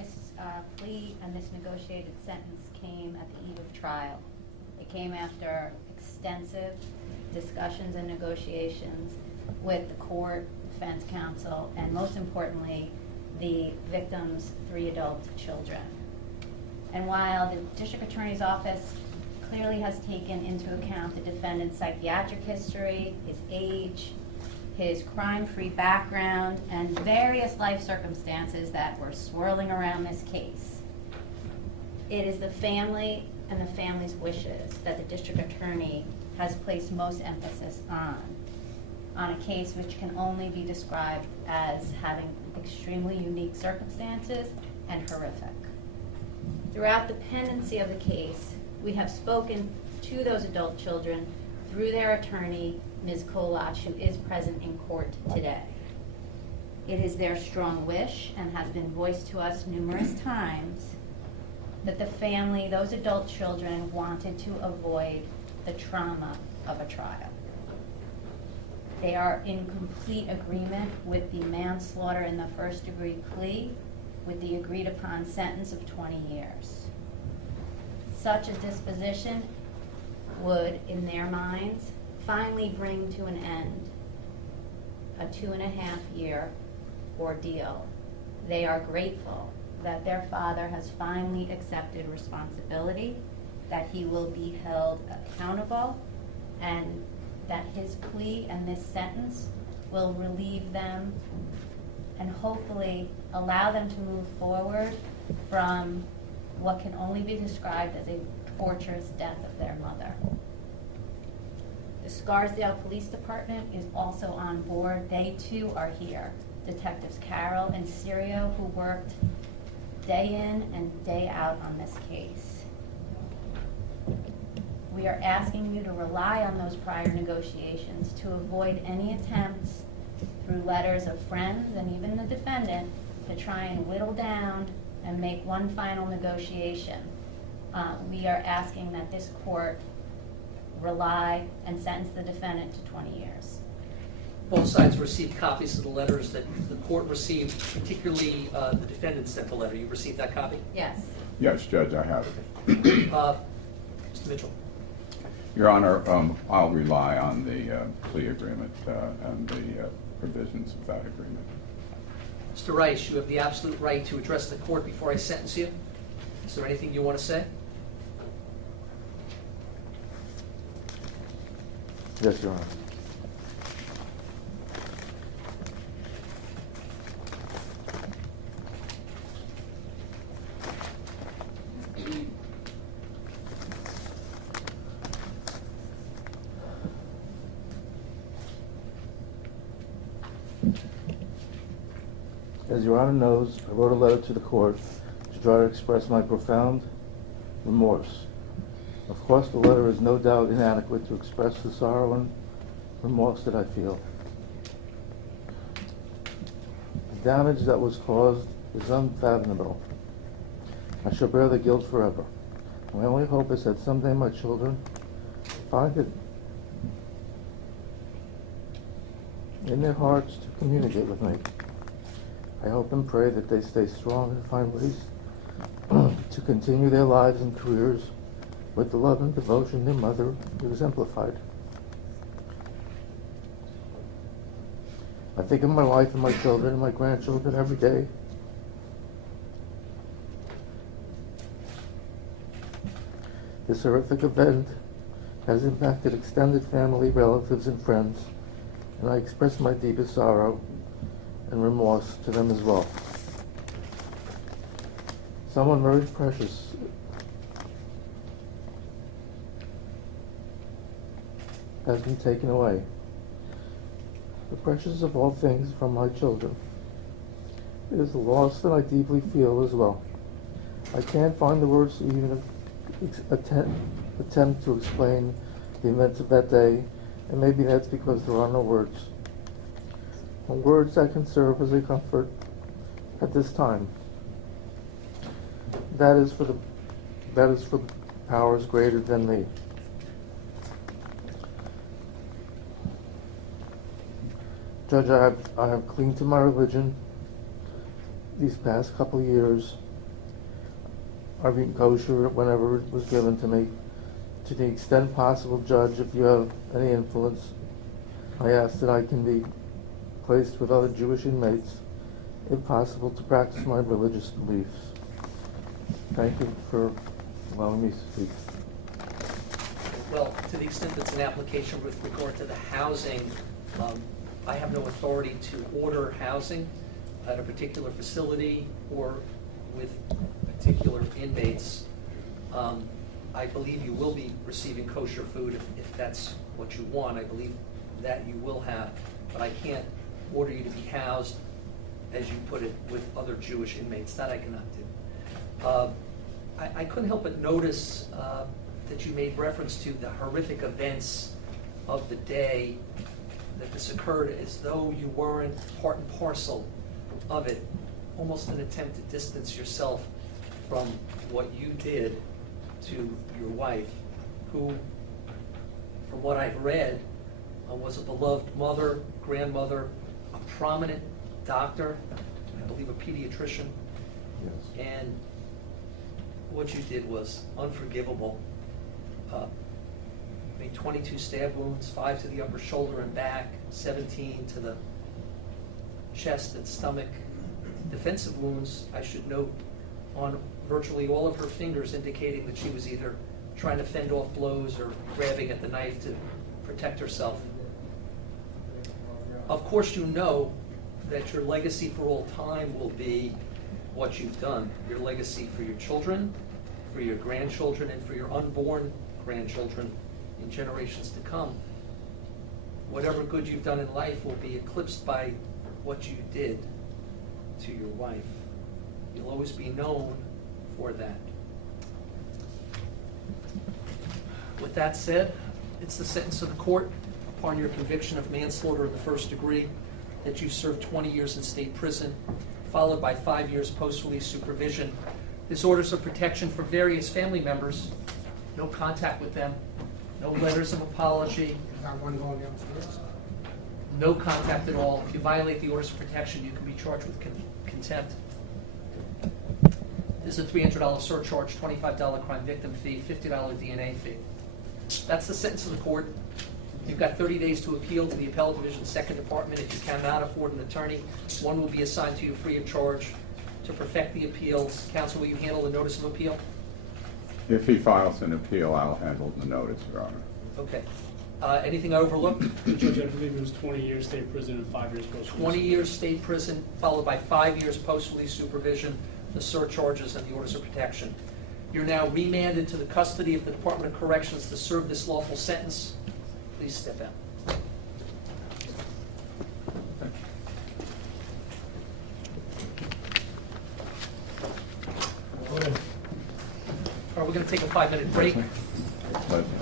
this plea and this negotiated sentence came at the eve of trial. It came after extensive discussions and negotiations with the court, defense counsel, and most importantly, the victim's 3 adult children. And while the district attorney's office clearly has taken into account the defendant's psychiatric history, his age, his crime-free background, and various life circumstances that were swirling around this case, it is the family and the family's wishes that the district attorney has placed most emphasis on a case which can only be described as having extremely unique circumstances and horrific. Throughout the pendency of the case, we have spoken to those adult children through their attorney, Ms. Kolach, who is present in court today. It is their strong wish, and has been voiced to us numerous times, that the family, those adult children, wanted to avoid the trauma of a trial. They are in complete agreement with the manslaughter in the first-degree plea, with the agreed-upon sentence of 20 years. Such a disposition would, in their minds, finally bring to an end a 2.5-year ordeal. They are grateful that their father has finally accepted responsibility, that he will be held accountable, and that his plea and this sentence will relieve them and hopefully allow them to move forward from what can only be described as a torturous death of their mother. The Scarsdale Police Department is also on board. They too are here. Detectives Carol and Sirio, who worked day in and day out on this case. We are asking you to rely on those prior negotiations to avoid any attempts through letters of friends and even the defendant to try and whittle down and make one final negotiation. We are asking that this court rely and sentence the defendant to 20 years. Both sides received copies of the letters that the court received, particularly the defendant sent the letter. You received that copy? Yes. Yes, Judge, I have it. Mr. Mitchell. Your Honor, I'll rely on the plea agreement and the provisions of that agreement. Mr. Reich, you have the absolute right to address the court before I sentence you. Is there anything you want to say? Yes, Your Honor. As Your Honor knows, I wrote a letter to the court to try to express my profound remorse. Of course, the letter is no doubt inadequate to express the sorrow and remorse that I feel. The damage that was caused is unfathomable. I shall bear the guilt forever. My only hope is that someday my children find it in their hearts to communicate with me. I hope and pray that they stay strong and find ways to continue their lives and careers with the love and devotion their mother exemplified. I think of my wife and my children and my grandchildren every day. This horrific event has impacted extended family, relatives, and friends, and I express my deepest sorrow and remorse to them as well. Someone very precious has been taken away. The precious of all things from my children. It is a loss that I deeply feel as well. I can't find the words to even attempt to explain the events of that day, and maybe that's because there are no words. Words that can serve as a comfort at this time. That is for powers greater than me. Judge, I have clinged to my religion these past couple of years I've eaten kosher whenever it was given to me. To the extent possible, Judge, if you have any influence, I ask that I can be placed with other Jewish inmates, if possible, to practice my religious beliefs. Thank you for allowing me to speak. Well, to the extent it's an application with regard to the housing, I have no authority to order housing at a particular facility or with particular inmates. I believe you will be receiving kosher food if that's what you want. I believe that you will have, but I can't order you to be housed, as you put it, with other Jewish inmates. That I cannot do. I couldn't help but notice that you made reference to the horrific events of the day that this occurred, as though you weren't part and parcel of it, almost an attempt to distance yourself from what you did to your wife, who, from what I've read, was a beloved mother, grandmother, a prominent doctor, I believe a pediatrician. Yes. And what you did was unforgivable. I mean, 22 stab wounds, 5 to the upper shoulder and back, 17 to the chest and stomach. Defensive wounds, I should note, on virtually all of her fingers, indicating that she was either trying to fend off blows or grabbing at the knife to protect herself. Of course, you know that your legacy for all time will be what you've done. Your legacy for your children, for your grandchildren, and for your unborn grandchildren in generations to come. Whatever good you've done in life will be eclipsed by what you did to your wife. You'll always be known for that. With that said, it's the sentence of the court upon your conviction of manslaughter in the first degree that you served 20 years in state prison, followed by 5 years post-release supervision. This orders of protection for various family members, no contact with them, no letters of apology, Got one going downstairs. no contact at all. If you violate the orders of protection, you can be charged with contempt. This is a $300 surcharge, $25 crime victim fee, $50 DNA fee. That's the sentence of the court. You've got 30 days to appeal to the Appellate Division, 2nd Department. If you cannot afford an attorney, one will be assigned to you free of charge to perfect the appeal. Counsel, will you handle the notice of appeal? If he files an appeal, I'll handle the notice, Your Honor. Okay. Anything I overlooked? Judge, I believe it was 20 years state prison and 5 years post-release. 20 years state prison, followed by 5 years post-release supervision, the surcharges, and the orders of protection. You're now remanded to the custody of the Department of Corrections to serve this lawful sentence. Please step out. All right, we're going to take a 5-minute break. But